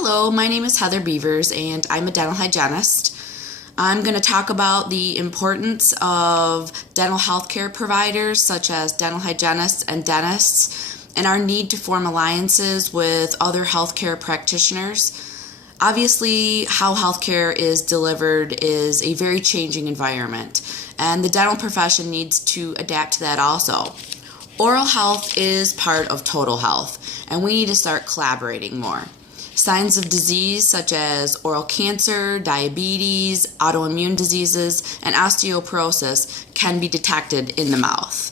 Hello, my name is Heather Beavers and I'm a dental hygienist. I'm going to talk about the importance of dental healthcare providers such as dental hygienists and dentists and our need to form alliances with other healthcare practitioners. Obviously, how healthcare is delivered is a very changing environment, and the dental profession needs to adapt to that also. Oral health is part of total health, and we need to start collaborating more. Signs of disease such as oral cancer, diabetes, autoimmune diseases, and osteoporosis can be detected in the mouth.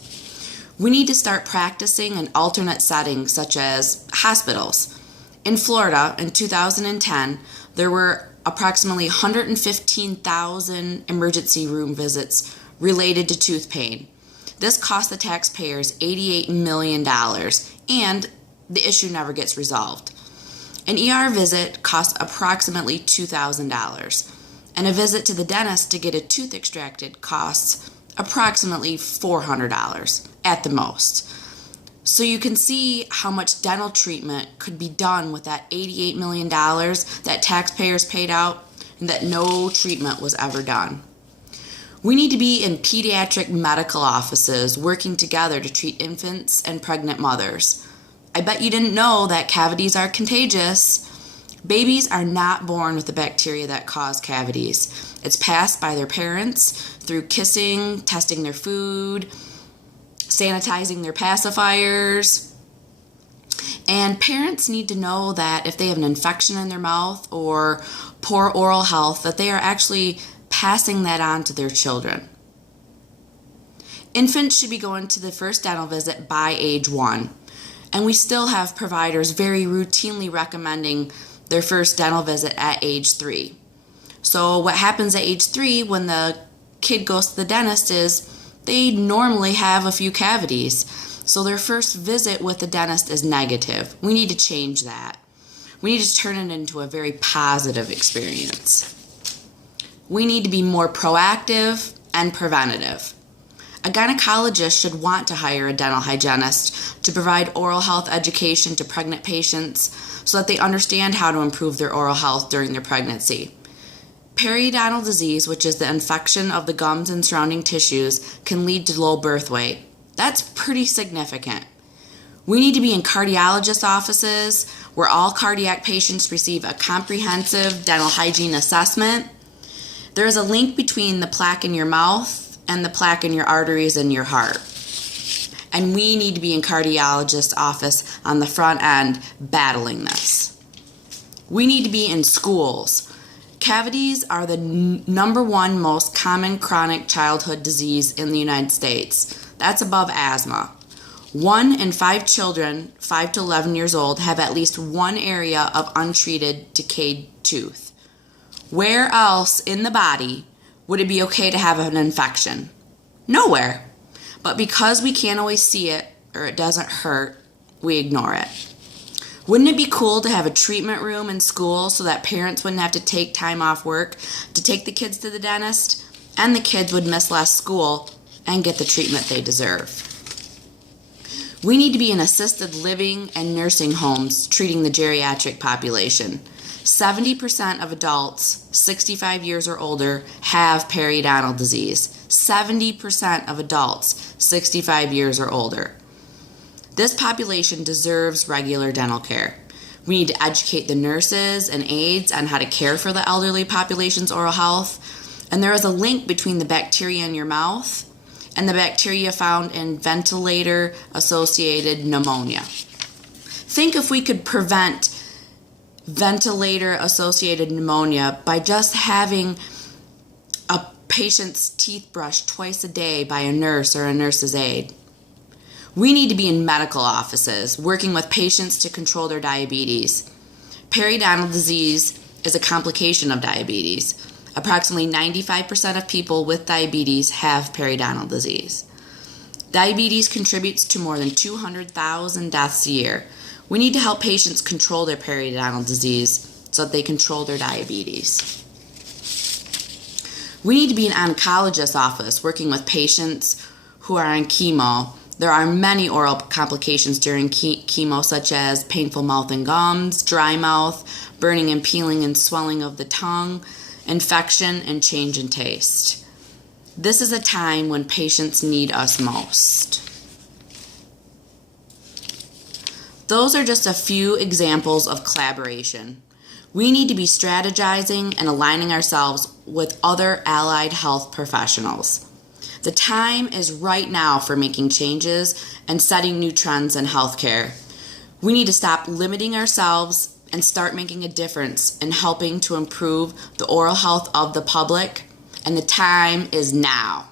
We need to start practicing in alternate settings such as hospitals. In Florida, in 2010, there were approximately 115,000 emergency room visits related to tooth pain. This cost the taxpayers $88 million, and the issue never gets resolved. An ER visit costs approximately $2,000, and a visit to the dentist to get a tooth extracted costs approximately $400 at the most. So you can see how much dental treatment could be done with that $88 million that taxpayers paid out and that no treatment was ever done. We need to be in pediatric medical offices working together to treat infants and pregnant mothers. I bet you didn't know that cavities are contagious. Babies are not born with the bacteria that cause cavities. It's passed by their parents through kissing, testing their food, sanitizing their pacifiers. And parents need to know that if they have an infection in their mouth or poor oral health, that they are actually passing that on to their children. Infants should be going to the first dental visit by age 1. And we still have providers very routinely recommending their first dental visit at age 3. So what happens at age 3 when the kid goes to the dentist is they normally have a few cavities. So their first visit with the dentist is negative. We need to change that. We need to turn it into a very positive experience. We need to be more proactive and preventative. A gynecologist should want to hire a dental hygienist to provide oral health education to pregnant patients so that they understand how to improve their oral health during their pregnancy. Periodontal disease, which is the infection of the gums and surrounding tissues, can lead to low birth weight. That's pretty significant. We need to be in cardiologist offices where all cardiac patients receive a comprehensive dental hygiene assessment. There is a link between the plaque in your mouth and the plaque in your arteries and your heart. And we need to be in cardiologist's office on the front end battling this. We need to be in schools. Cavities are the number one most common chronic childhood disease in the United States. That's above asthma. 1 in 5 children, 5 to 11 years old, have at least one area of untreated decayed tooth. Where else in the body would it be okay to have an infection? Nowhere. But because we can't always see it or it doesn't hurt, we ignore it. Wouldn't it be cool to have a treatment room in school so that parents wouldn't have to take time off work to take the kids to the dentist, and the kids would miss less school and get the treatment they deserve? We need to be in assisted living and nursing homes treating the geriatric population. 70% of adults 65 years or older have periodontal disease. 70% of adults 65 years or older. This population deserves regular dental care. We need to educate the nurses and aides on how to care for the elderly population's oral health. And there is a link between the bacteria in your mouth and the bacteria found in ventilator-associated pneumonia. Think if we could prevent ventilator-associated pneumonia by just having a patient's teeth brushed twice a day by a nurse or a nurse's aide. We need to be in medical offices working with patients to control their diabetes. Periodontal disease is a complication of diabetes. Approximately 95% of people with diabetes have periodontal disease. Diabetes contributes to more than 200,000 deaths a year. We need to help patients control their periodontal disease so that they control their diabetes. We need to be in an oncologist's office working with patients who are on chemo. There are many oral complications during chemo, such as painful mouth and gums, dry mouth, burning and peeling and swelling of the tongue, infection, and change in taste. This is a time when patients need us most. Those are just a few examples of collaboration. We need to be strategizing and aligning ourselves with other allied health professionals. The time is right now for making changes and setting new trends in healthcare. We need to stop limiting ourselves and start making a difference in helping to improve the oral health of the public, and the time is now.